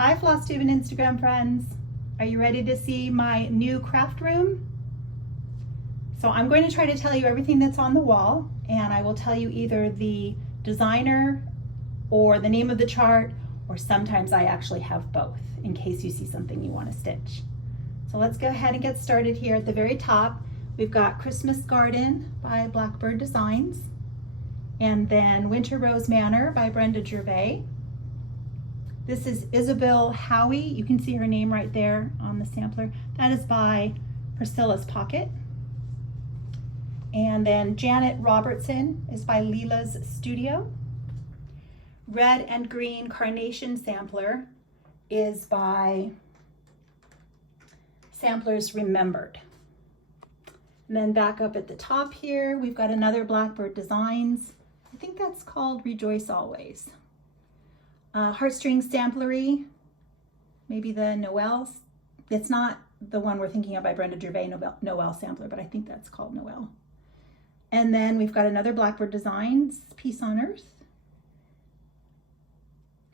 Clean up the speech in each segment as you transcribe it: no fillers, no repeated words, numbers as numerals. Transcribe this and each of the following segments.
Hi Flosstube and Instagram friends. Are you ready to see my new craft room? So I'm going to try to tell you everything that's on the wall, and I will tell you either the designer or the name of the chart, or sometimes I actually have both in case you see something you want to stitch. So let's go ahead and get started here. At the very top, we've got Christmas Garden by Blackbird Designs, and then Winter Rose Manor by Brenda Gervais. This is Isabel Howie. You can see her name right there on the sampler. That is by Priscilla's Pocket. And then Janet Robertson is by Leela's Studio. Red and Green Carnation Sampler is by Samplers Remembered. And then back up at the top here, we've got another Blackbird Designs. I think that's called Rejoice Always. Heartstring Samplery, maybe the Noel. It's not the one we're thinking of by Brenda Gervais, Noel Sampler, but I think that's called Noel. And then we've got another Blackbird Designs, Peace on Earth.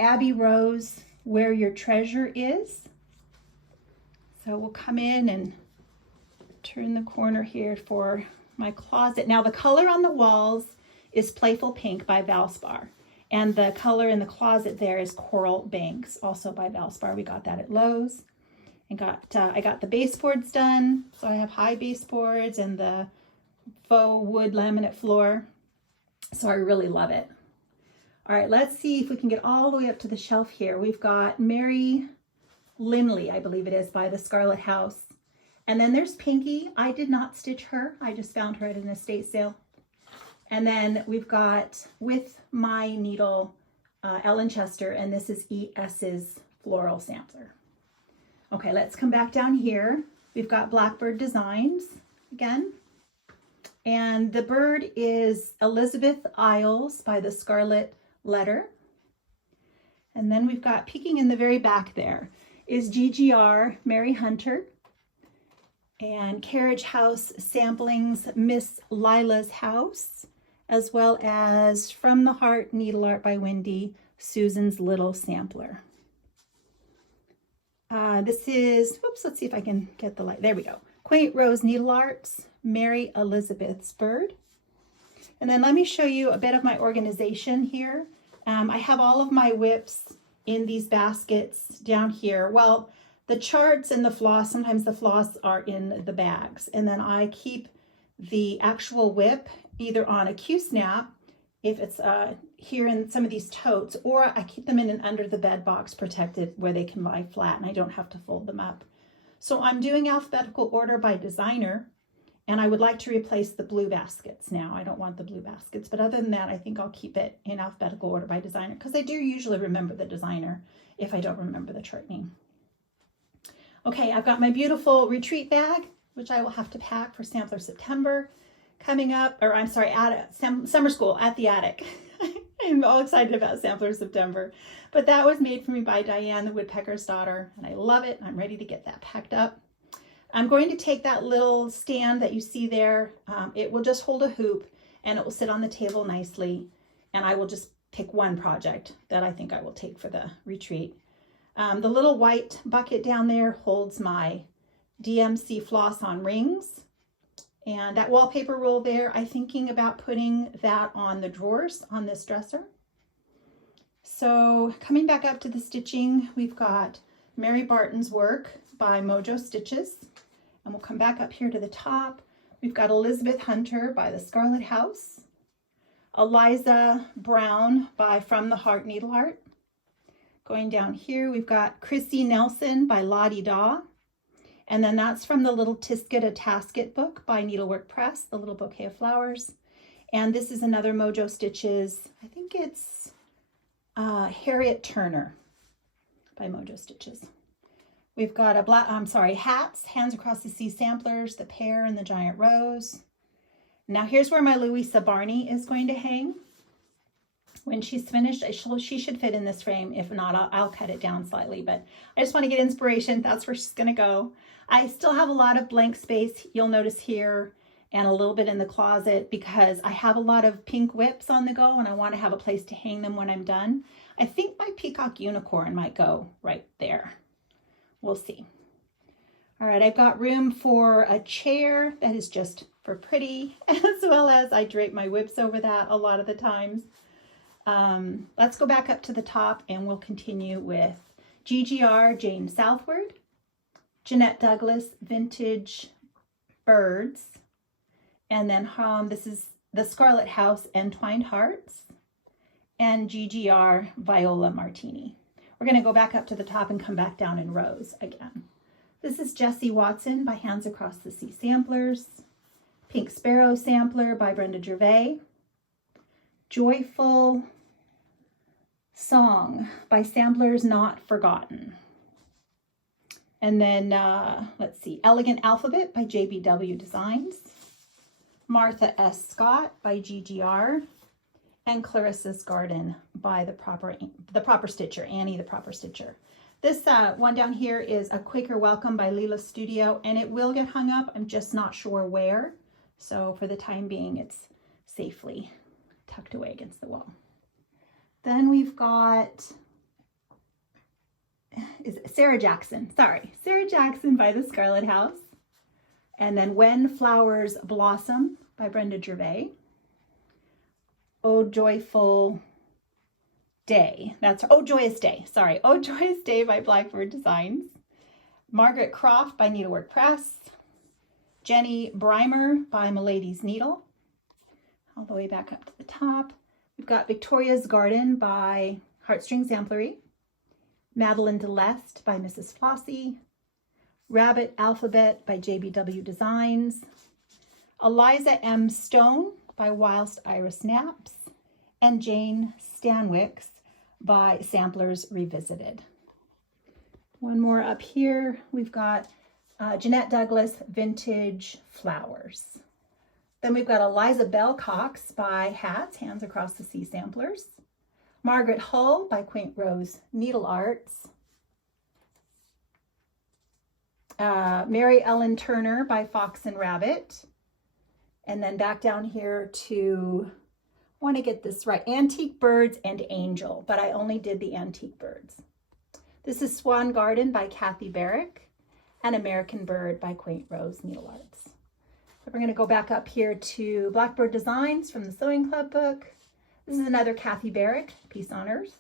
Abby Rose, Where Your Treasure Is. So we'll come in and turn the corner here for my closet. Now the color on the walls is Playful Pink by Valspar. And the color in the closet there is Coral Banks, also by Valspar. We got that at Lowe's. And I got the baseboards done. So I have high baseboards and the faux wood laminate floor. So I really love it. All right, let's see if we can get all the way up to the shelf here. We've got Mary Linley, I believe it is, by the Scarlet House. And then there's Pinky. I did not stitch her. I just found her at an estate sale. And then we've got With My Needle, Ellen Chester, and this is ES's Floral Sampler. Okay, let's come back down here. We've got Blackbird Designs again. And the bird is Elizabeth Isles by the Scarlet Letter. And then we've got, peeking in the very back there, is GGR Mary Hunter. And Carriage House Samplings, Miss Lila's House, as well as From the Heart Needle Art by Wendy, Susan's Little Sampler. This is, oops, let's see if I can get the light. There we go. QuaintRoseNeedleArts, Mary Elizabeth's Bird. And then let me show you a bit of my organization here. I have all of my whips in these baskets down here. Well, the charts and the floss, sometimes the floss are in the bags. And then I keep the actual whip either on a Q-snap, if it's here in some of these totes, or I keep them in an under the bed box protected where they can lie flat and I don't have to fold them up. So I'm doing alphabetical order by designer, and I would like to replace the blue baskets now. I don't want the blue baskets, but other than that, I think I'll keep it in alphabetical order by designer because I do usually remember the designer if I don't remember the chart name. Okay, I've got my beautiful retreat bag, which I will have to pack for Sampler September coming up, or I'm sorry, summer school at the attic. I'm all excited about Sampler September, but that was made for me by Diane, the woodpecker's daughter, and I love it. I'm ready to get that packed up. I'm going to take that little stand that you see there. It will just hold a hoop and it will sit on the table nicely, and I will just pick one project that I think I will take for the retreat. The little white bucket down there holds my DMC floss on rings. And that wallpaper roll there, I'm thinking about putting that on the drawers on this dresser. So coming back up to the stitching, we've got Mary Barton's work by Mojo Stitches. And we'll come back up here to the top. We've got Elizabeth Hunter by the Scarlet House. Eliza Brown by From the Heart Needle Art. Going down here, we've got Chrissy Nelson by Lottie Daw. And then that's from the Little Tisket a Tasket book by Needlework Press, the little bouquet of flowers. And this is another Mojo Stitches. I think it's Harriet Turner by Mojo Stitches. We've got hats, Hands Across the Sea samplers, the pear and the giant rose. Now here's where my Louisa Barney is going to hang. When she's finished, she should fit in this frame. If not, I'll cut it down slightly, but I just want to get inspiration. That's where she's going to go. I still have a lot of blank space, you'll notice here, and a little bit in the closet because I have a lot of pink whips on the go and I want to have a place to hang them when I'm done. I think my peacock unicorn might go right there. We'll see. All right, I've got room for a chair that is just for pretty, as well as I drape my whips over that a lot of the times. Let's go back up to the top and we'll continue with GGR Jane Southward, Jeanette Douglas Vintage Birds, and then this is the Scarlet House Entwined Hearts, and GGR Viola Martini. We're going to go back up to the top and come back down in rows again. This is Jessie Watson by Hands Across the Sea Samplers, Pink Sparrow Sampler by Brenda Gervais, Joyful Song by Samplers Not Forgotten. And then, let's see, Elegant Alphabet by JBW Designs, Martha S. Scott by GGR, and Clarissa's Garden by the Proper Stitcher, Annie the Proper Stitcher. This one down here is a Quaker Welcome by Leela Studio, and it will get hung up. I'm just not sure where. So for the time being, it's safely tucked away against the wall. Then we've got, is it Sarah Jackson? Sorry, Sarah Jackson by the Scarlet House. And then When Flowers Blossom by Brenda Gervais. Oh Joyful Day. Oh Joyous Day. Sorry. Oh Joyous Day by Blackbird Designs. Margaret Croft by Needlework Press. Jenny Breimer by Milady's Needle. All the way back up to the top. We've got Victoria's Garden by Heartstring Samplery. Madeline Deleste by Mrs. Flossie. Rabbit Alphabet by JBW Designs. Eliza M. Stone by Whilst Iris Naps. And Jane Stanwicks by Samplers Revisited. One more up here. We've got Jeanette Douglas Vintage Flowers. Then we've got Eliza Bell Cox by Hats, Hands Across the Sea Samplers. Margaret Hull by QuaintRoseNeedleArts. Mary Ellen Turner by Fox and Rabbit. And then back down here to, I want to get this right, Antique Birds and Angel, but I only did the Antique Birds. This is Swan Garden by Kathy Barrick and American Bird by QuaintRoseNeedleArts. So we're going to go back up here to Blackbird Designs from the Sewing Club book. This is another Kathy Barrick, Peace on Earth.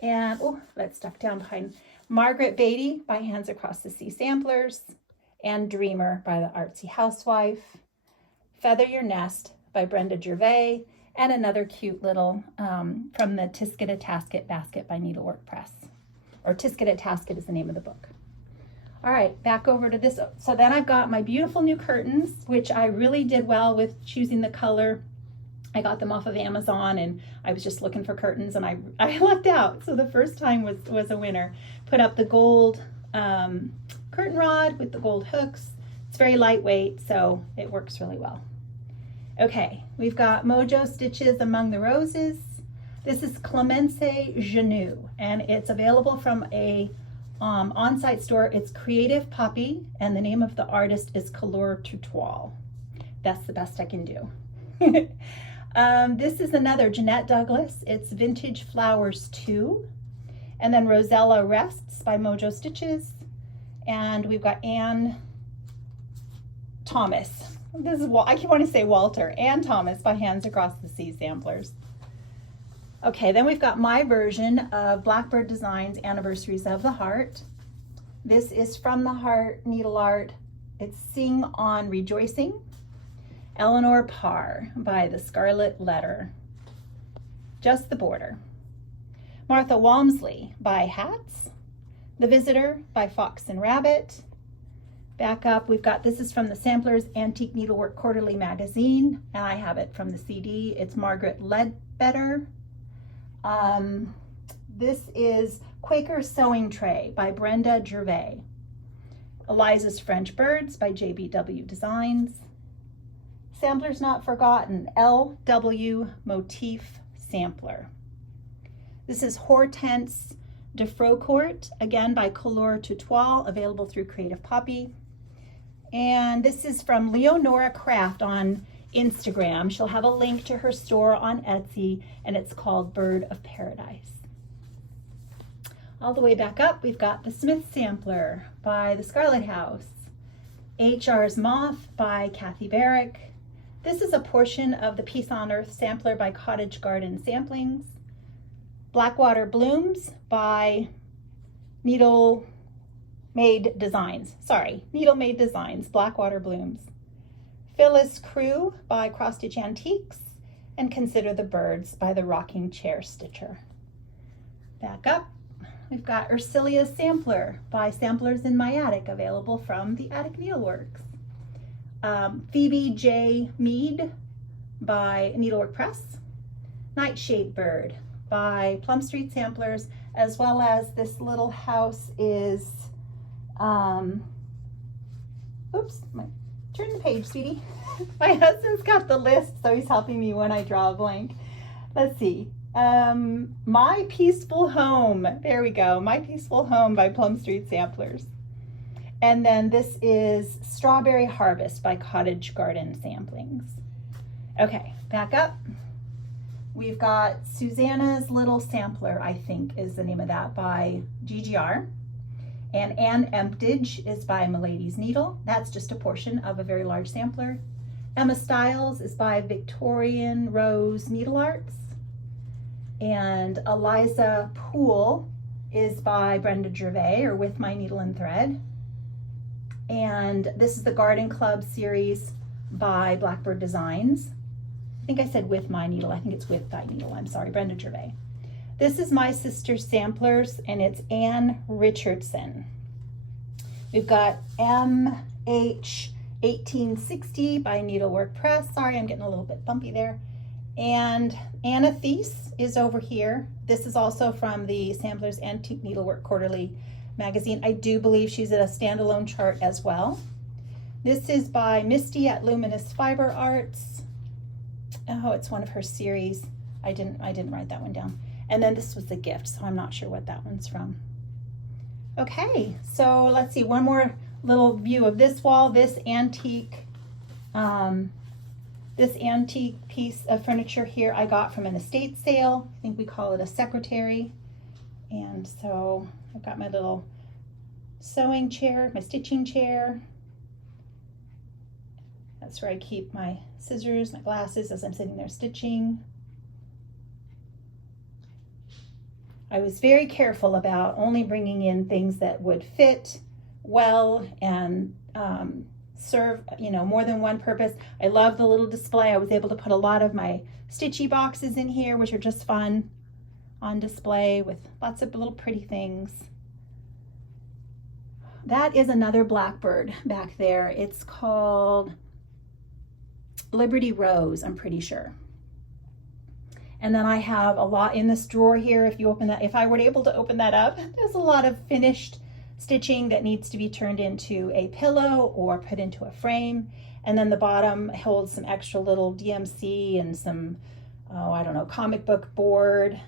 And, oh, that's stuck down behind Margaret Beatty by Hands Across the Sea Samplers, and Dreamer by the Artsy Housewife. Feather Your Nest by Brenda Gervais, and another cute little from the Tisket Tasket Basket by Needlework Press. Or Tisket Tasket is the name of the book. All right, back over to this. So then I've got my beautiful new curtains, which I really did well with choosing the color. I got them off of Amazon, and I was just looking for curtains, and I lucked out. So the first time was a winner. Put up the gold curtain rod with the gold hooks. It's very lightweight, so it works really well. Okay, we've got Mojo Stitches Among the Roses. This is Clemence Genoux, and it's available from a on-site store. It's Creative Poppy, and the name of the artist is Couleur Tutoile. That's the best I can do. This is another Jeanette Douglas. It's Vintage Flowers 2. And then Rosella Rests by Mojo Stitches. And we've got Anne Thomas. This is, I want to say Walter. Anne Thomas by Hands Across the Sea Samplers. Okay, then we've got my version of Blackbird Designs Anniversaries of the Heart. This is from the Heart Needle Art. It's Sing on Rejoicing. Eleanor Parr by The Scarlet Letter. Just the Border. Martha Walmsley by Hats. The Visitor by Fox and Rabbit. Back up, we've got, this is from the Samplers Antique Needlework Quarterly Magazine, and I have it from the CD. It's Margaret Ledbetter. This is Quaker Sewing Tray by Brenda Gervais. Eliza's French Birds by JBW Designs. Samplers Not Forgotten, LW Motif Sampler. This is Hortense de Frocourt, again by Couleur Tutoile, available through Creative Poppy. And this is from Leonora Craft on Instagram. She'll have a link to her store on Etsy, and it's called Bird of Paradise. All the way back up, we've got the Smith Sampler by the Scarlet House, H.R.'s Moth by Kathy Barrick. This is a portion of the Peace on Earth Sampler by Cottage Garden Samplings. Blackwater Blooms by Needle Made Designs, Blackwater Blooms. Phyllis Crew by Cross Stitch Antiques, and Consider the Birds by the Rocking Chair Stitcher. Back up, we've got Ursilia's Sampler by Samplers in My Attic, available from the Attic Needleworks. Phoebe J. Mead by Needlework Press. Nightshade Bird by Plum Street Samplers, as well as this little house is, oops, turn the page, sweetie. My husband's got the list, so he's helping me when I draw a blank. Let's see. My Peaceful Home. There we go. My Peaceful Home by Plum Street Samplers. And then this is Strawberry Harvest by Cottage Garden Samplings. Okay, back up. We've got Susanna's Little Sampler, I think is the name of that, by GGR. And Anne Emptage is by Milady's Needle. That's just a portion of a very large sampler. Emma Styles is by Victorian Rose Needle Arts. And Eliza Poole is by Brenda Gervais, or With My Needle and Thread. And this is the Garden Club series by Blackbird Designs. I think I said With My Needle. I think it's With Thy Needle. I'm sorry, Brenda Gervais. This is My Sister's Samplers, and it's Anne Richardson. We've got MH 1860 by Needlework Press. Sorry, I'm getting a little bit bumpy there. And Anna Thies is over here. This is also from the Samplers Antique Needlework Quarterly magazine. I do believe she's at a standalone chart as well. This is by Misty at Luminous Fiber Arts. Oh, it's one of her series. I didn't write that one down. And then this was the gift, so I'm not sure what that one's from. Okay, so let's see, one more little view of this wall. This antique piece of furniture here I got from an estate sale. I think we call it a secretary. And so I've got my little sewing chair, my stitching chair. That's where I keep my scissors, my glasses as I'm sitting there stitching. I was very careful about only bringing in things that would fit well and serve, more than one purpose. I love the little display. I was able to put a lot of my stitchy boxes in here, which are just fun on display with lots of little pretty things. That is another blackbird back there. It's called Liberty Rose, I'm pretty sure. And then I have a lot in this drawer here. If you open that, if I were able to open that up, there's a lot of finished stitching that needs to be turned into a pillow or put into a frame. And then the bottom holds some extra little DMC and some, I don't know, comic book board,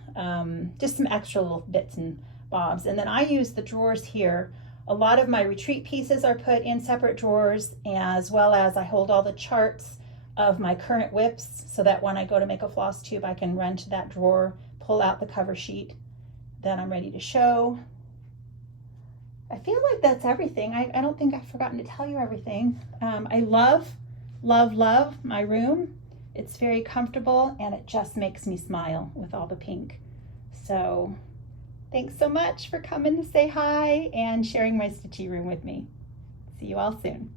just some extra little bits and bobs. And then I use the drawers here. A lot of my retreat pieces are put in separate drawers, as well as I hold all the charts of my current whips so that when I go to make a floss tube, I can run to that drawer, pull out the cover sheet, then I'm ready to show. I feel like that's everything. I don't think I've forgotten to tell you everything. I love, love, love my room. It's very comfortable and it just makes me smile with all the pink. So thanks so much for coming to say hi and sharing my stitchy room with me. See you all soon.